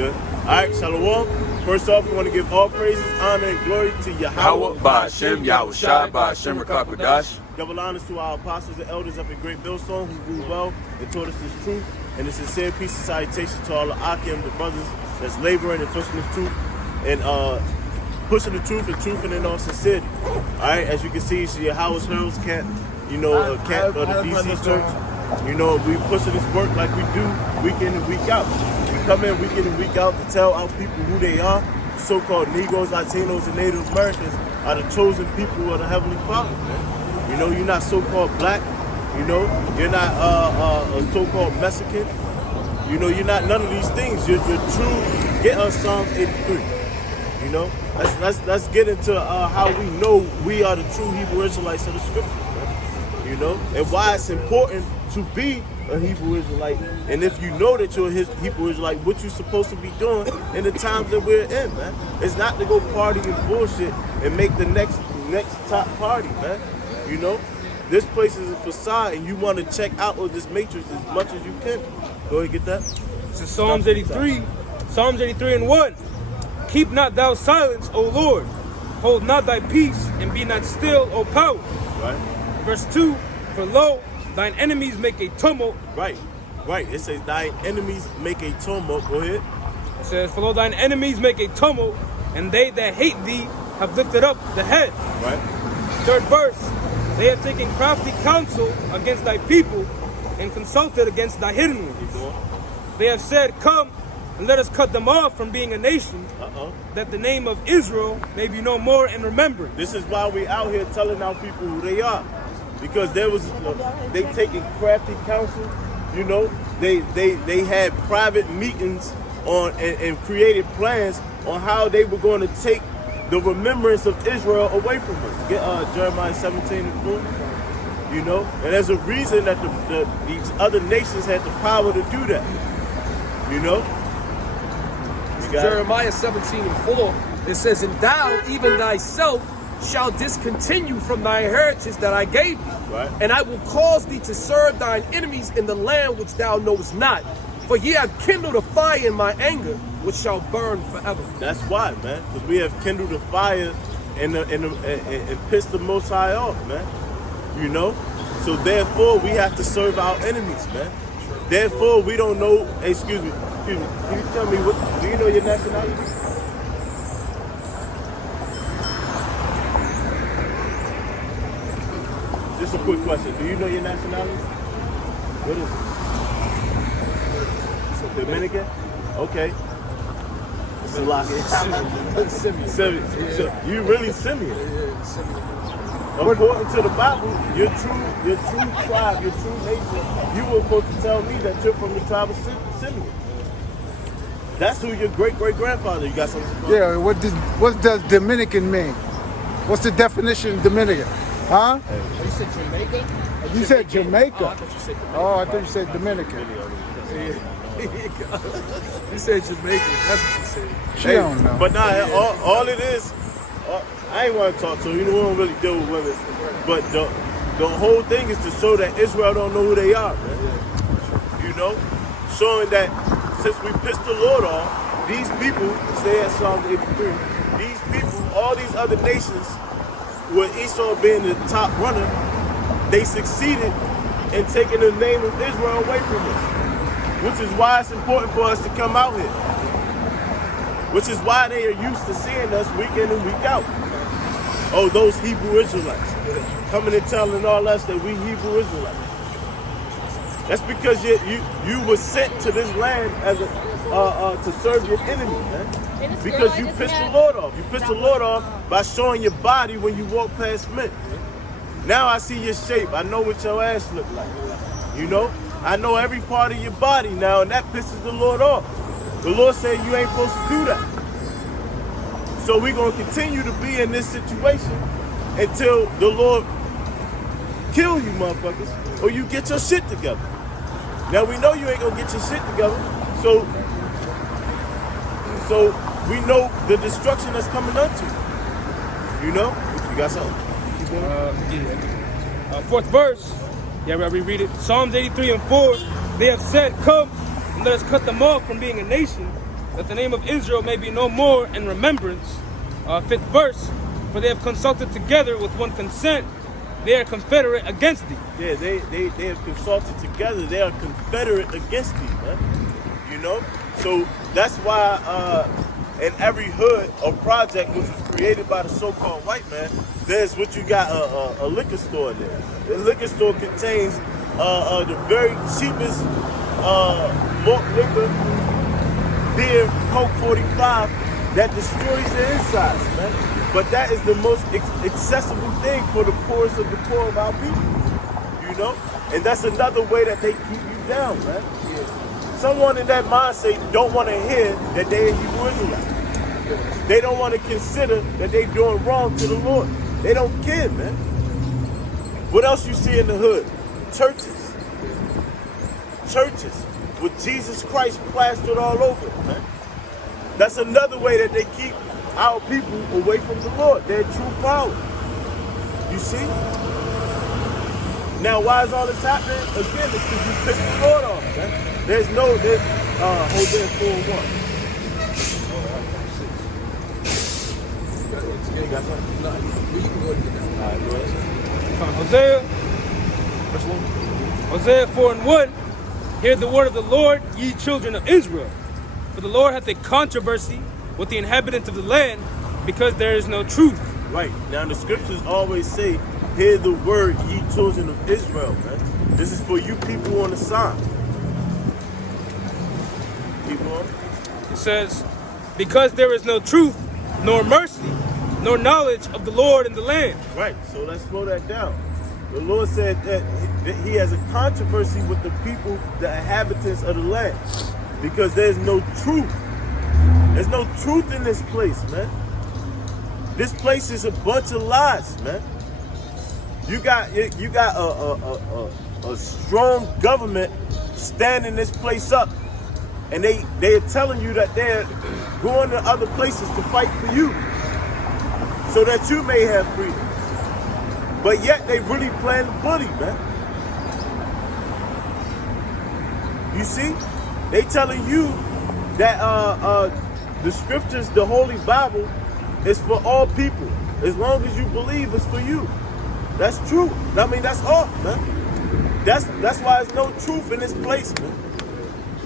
Good. All right, Shalom. First off, we want to give all praises, honor, and glory to Yahweh, Ba'Hashem, Yahushai, Ba'Hashem, Rakakwadash. Double honors to our apostles and elders up in Great Millstone who grew well and taught us this truth. And a sincere peace and salutation to all the Akim, the brothers that's laboring and pushing this truth and pushing the truth and truthing in all sincerity. All right, as you can see, it's Yahweh's Herald's camp, a camp of the DC Church. We pushing this work like we do week in and week out. We come in week in and week out to tell our people who they are. So-called Negroes, Latinos, and Native Americans are the chosen people of the Heavenly Father, man. You're not so-called black. You're not a so-called Mexican. You're not none of these things. You're true. Get us Psalms 83. Let's get into how we know we are the true Hebrew Israelites of the Scriptures, man. And why it's important to be a Hebrew Israelite. And if you know that you're a Hebrew Israelite, what you're supposed to be doing in the times that we're in, man. It's not to go party and bullshit and make the next top party, man. This place is a facade, and you want to check out of this matrix as much as you can. Go ahead, get that. This is Psalms 83. Psalms 83 and 1. Keep not thou silence, O Lord. Hold not thy peace, and be not still, O power. Right. Verse 2. For lo, thine enemies make a tumult. Right. It says thine enemies make a tumult. Go ahead. It says, for lo, thine enemies make a tumult, and they that hate thee have lifted up the head. Right. Third verse. They have taken crafty counsel against thy people and consulted against thy hidden ones. They have said, come and let us cut them off from being a nation, that the name of Israel may be no more in remembrance. This is why we out here telling our people who they are. Because they taking crafty counsel, they had private meetings on and created plans on how they were going to take the remembrance of Israel away from us. Get Jeremiah 17 and 4. And there's a reason that these other nations had the power to do that. Jeremiah 17 and 4. It says, and thou, even thyself, shall discontinue from thy heritage that I gave thee. Right. And I will cause thee to serve thine enemies in the land which thou knowest not. For ye have kindled a fire in my anger, which shall burn forever. That's why, man. Because we have kindled a fire and pissed the Most High off, man. So therefore, we have to serve our enemies, man. Therefore, we don't know. Excuse me. Can you tell me do you know your nationality? Just a quick question. Do you know your nationality? What is it? Dominican? Okay. Simeon. You really Simeon. According to the Bible, your true tribe, your true nation, you were supposed to tell me that you're from the tribe of Simeon. That's who your great-great-grandfather. You got something? Yeah, what does Dominican mean? What's the definition of Dominican? Huh? You said Jamaica? You said Jamaica. Oh, I thought you said Dominican. You said Jamaica. That's what you said. She don't know. But all it is, I ain't want to talk to you. We don't really deal with women. But the whole thing is to show that Israel don't know who they are, man. Showing that since we pissed the Lord off, these people, say at Psalm 83, these people, all these other nations, with Esau being the top runner, they succeeded in taking the name of Israel away from us. Which is why it's important for us to come out here. Which is why they are used to seeing us week in and week out. Oh, those Hebrew Israelites. Coming and telling all us that we Hebrew Israelites. That's because you were sent to this land as to serve your enemy, man. Because you pissed the Lord off. You pissed the Lord off by showing your body when you walk past men. Now I see your shape. I know what your ass look like. I know every part of your body now, and that pisses the Lord off. The Lord said you ain't supposed to do that. So we're going to continue to be in this situation until the Lord kill you motherfuckers, or you get your shit together. Now we know you ain't going to get your shit together, so we know the destruction that's coming unto you. You got something? Fourth verse. Yeah, we reread it. Psalms 83 and 4. They have said, come and let us cut them off from being a nation, that the name of Israel may be no more in remembrance. 5th verse, for they have consulted together with one consent. They are confederate against thee. Yeah, they have consulted together. They are confederate against thee, man. You know? So that's why in every hood or project which was created by the so-called white man, there's what you got a liquor store there. The liquor store contains the very cheapest malt liquor, beer, Coke 45 that destroys the insides, man. But that is the most accessible thing for the poorest of the poor of our people, you know? And that's another way that they keep you down, man. Someone in that mindset don't want to hear that they are Hebrew Israelites. They don't want to consider that they're doing wrong to the Lord. They don't care, man. What else you see in the hood? Churches. Churches with Jesus Christ plastered all over it, man. That's another way that they keep our people away from the Lord, their true power. You see? Now, why is all this happening? Again, it's because you pissed the Lord off, man. There's Hosea 4:1. You got something? No, you can go ahead and get that. All right, go ahead. Hosea 4:1. Hear the word of the Lord, ye children of Israel. For the Lord hath a controversy with the inhabitants of the land, because there is no truth. Right. Now, the scriptures always say, hear the word, ye children of Israel, man. This is for you people on the side. Keep on. It says, because there is no truth, nor mercy, nor knowledge of the Lord in the land. Right. So let's slow that down. The Lord said that he has a controversy with the people, the inhabitants of the land, because there's no truth. There's no truth in this place, man. This place is a bunch of lies, man. You got a strong government standing this place up, and they are telling you that they're going to other places to fight for you, so that you may have freedom. But yet they really playing the bully, man. You see, they telling you that the scriptures, the Holy Bible, is for all people. As long as you believe, it's for you. That's true. I mean, that's off, man. That's why there's no truth in this place, man.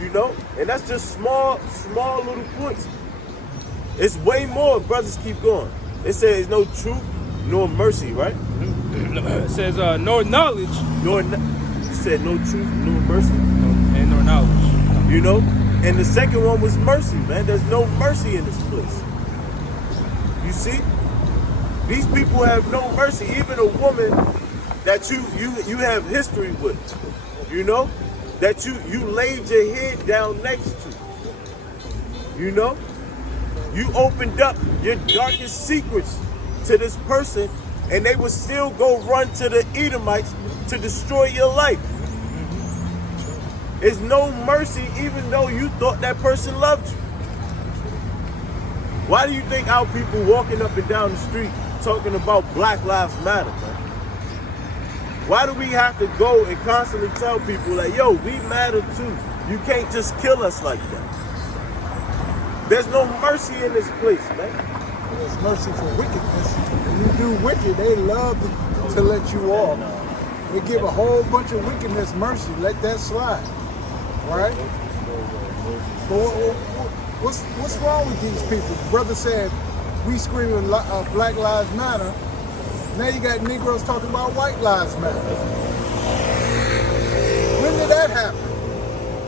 You know, and that's just small little points. It's way more. Brothers, keep going. It says no truth nor mercy, right? It says nor knowledge, It said no truth nor mercy, and nor knowledge. you know. And the second one was mercy, man. There's no mercy in this place. You see, these people have no mercy. Even a woman that you have history with, you know, that you laid your head down next to, you know, you opened up your darkest secrets to this person, and they would still go run to the Edomites to destroy your life. There's no mercy, even though you thought that person loved you. Why do you think our people walking up and down the street talking about Black Lives Matter, man? Why do we have to go and constantly tell people like, yo, we matter too. You can't just kill us like that. There's no mercy in this place, man. There's mercy for wickedness. When you do wicked, they love to let you off. They give a whole bunch of wickedness mercy. Let that slide, right? But what's wrong with these people? The brother said we screaming Black Lives Matter. Now you got Negroes talking about White Lives Matter. When did that happen?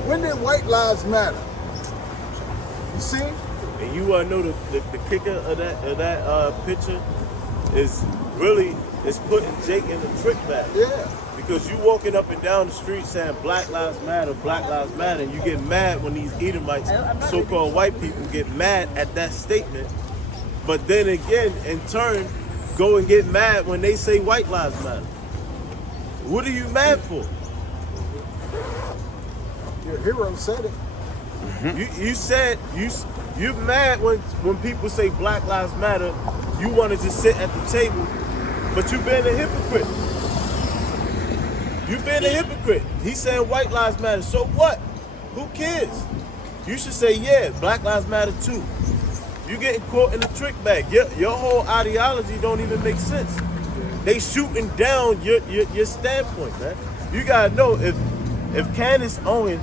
When did White Lives Matter? You see? And you know the kicker of that picture is really putting Jake in the trick bag. Yeah. Because you walking up and down the street saying Black Lives Matter, and you get mad when these Edomites, so-called white people, get mad at that statement. But then again, in turn, go and get mad when they say White Lives Matter. What are you mad for? Your hero said it. You said you're mad when people say Black Lives Matter. You want to just sit at the table, but you've been a hypocrite. You've been a hypocrite. He's saying White Lives Matter. So what? Who cares? you should say, yeah, Black Lives Matter too. You getting caught in the trick bag. Your whole ideology don't even make sense. They shooting down your standpoint, man. You gotta know if Candace Owens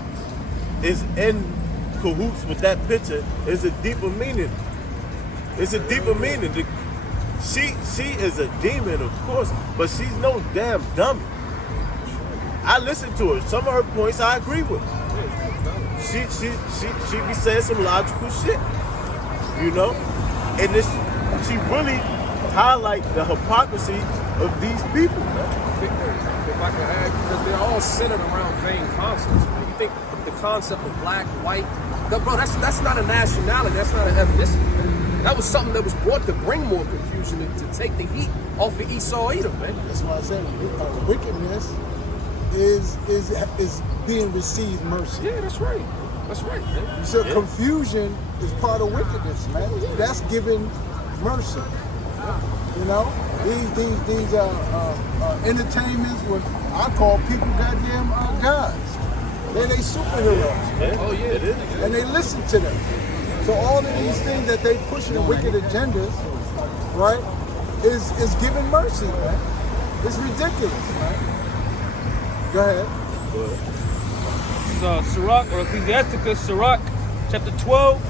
is in cahoots with that picture, it's a deeper meaning. It's a deeper meaning. She is a demon, of course, but she's no damn dummy. I listen to her. Some of her points I agree with. She be saying some logical shit, you know? And she really highlight the hypocrisy of these people, man. If I can add, because they're all centered around vain concepts. Man. You think the concept of black, white, bro, that's not a nationality, that's not an ethnicity, man. That was something that was brought to bring more confusion and to take the heat off of Esau Edom, man. That's why I said wickedness is being received mercy. Yeah, that's right. That's right, man. So confusion is part of wickedness, man. That's giving mercy. You know, these entertainments, what I call people goddamn gods. They're superheroes. Yeah. Oh, yeah. It is. And they listen to them. So all of these things that they pushing in wicked agendas, right, is giving mercy, man. It's ridiculous, man. Go ahead. Sirach or Ecclesiasticus, Sirach, chapter 12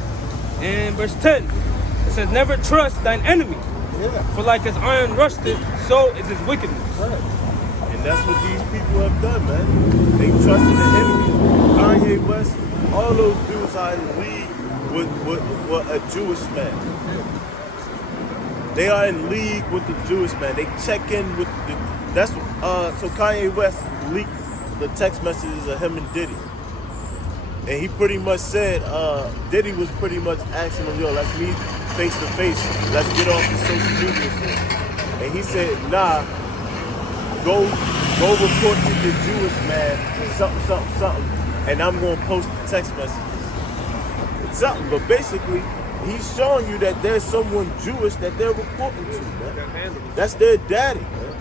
and verse 10. It says, never trust thine enemy, Yeah. for like as iron rusted, so is his wickedness. Right. And that's what these people have done, man. They trusted the enemy. Kanye West, all those dudes are in league with a Jewish man. They are in league with the Jewish man. They check in with so Kanye West leaked the text messages of him and Diddy. And he pretty much said, Diddy was pretty much asking him, yo, let's meet face to face. Let's get off the social media thing. And he said, nah, go report to the Jewish man, something, and I'm gonna post the text messages. It's something, but basically, he's showing you that there's someone Jewish that they're reporting to, man. That's their daddy, man.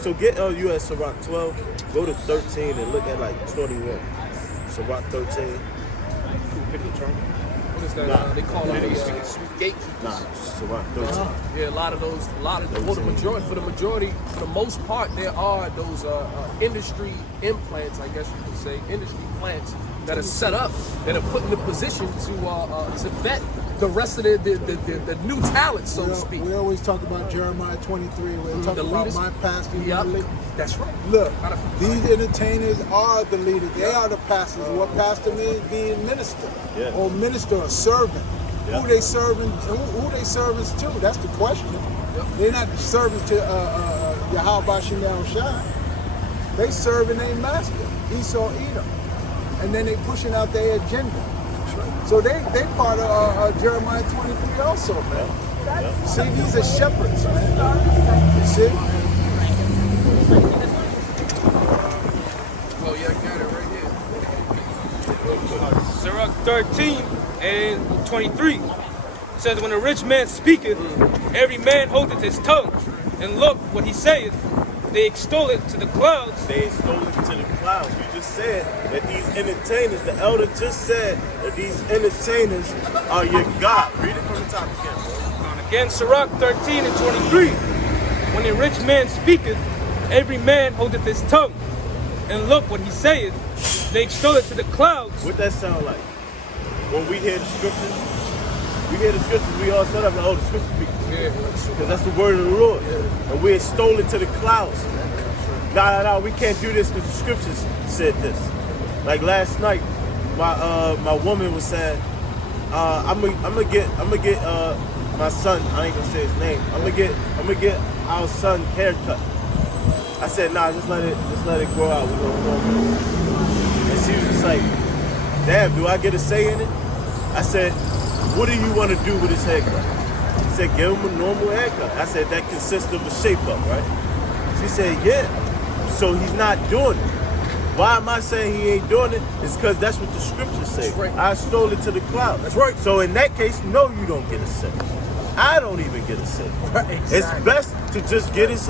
So get you at Sirach 12, go to 13 and look at like 21. Sirach 13. What is that? Nah. They call them gatekeepers. Nah, Sirach 13. Yeah, for the majority, for the most part, there are those industry implants, I guess you could say, industry plants that are set up, that are put in the position to vet the rest of the new talent, so to speak. We always talk about Jeremiah 23. We're talking about my pastor. Yep, that's right. Look, these entertainers are the leaders. They are the pastors. What pastor means, being minister, Yeah. or minister, or servant. Yeah. Who they serving? Who they servants to? That's the question. They're not serving to Yahweh Shem Shai. They serving their master, Esau Edom, and then they pushing out their agenda. So they part of Jeremiah 23 also, man. Yeah. See, these are shepherds, man. You see? Oh yeah, I got it right here. Sirach 13 and 23. It says, when a rich man speaketh, every man holdeth his tongue, and look what he saith, they extol it to the clouds. They extol it to the clouds. You just said that these entertainers, the elder just said that these entertainers are your God. Read it from the top again, bro. And again, Sirach 13 and 23. When a rich man speaketh, every man holdeth his tongue, and look what he saith, they extol it to the clouds. What that sound like? When we hear the scriptures, we all shut up and, oh, the scriptures speak. Because that's the word of the Lord. And we extol it to the clouds. Nah, we can't do this because the scriptures said this. Like last night, my woman was saying, I'm gonna get my son, I ain't gonna say his name, I'm gonna get our son haircut. I said, nah, just let it grow out. We're gonna and she was just like, damn, do I get a say in it? I said, what do you want to do with his haircut? She said, give him a normal haircut. I said, that consists of a shape-up, right? She said, yeah. So he's not doing it. Why am I saying he ain't doing it? It's because that's what the scriptures say. Right. I stole it to the cloud. That's right. So in that case, no, you don't get a say. I don't even get a say. Right, exactly. It's best to just get his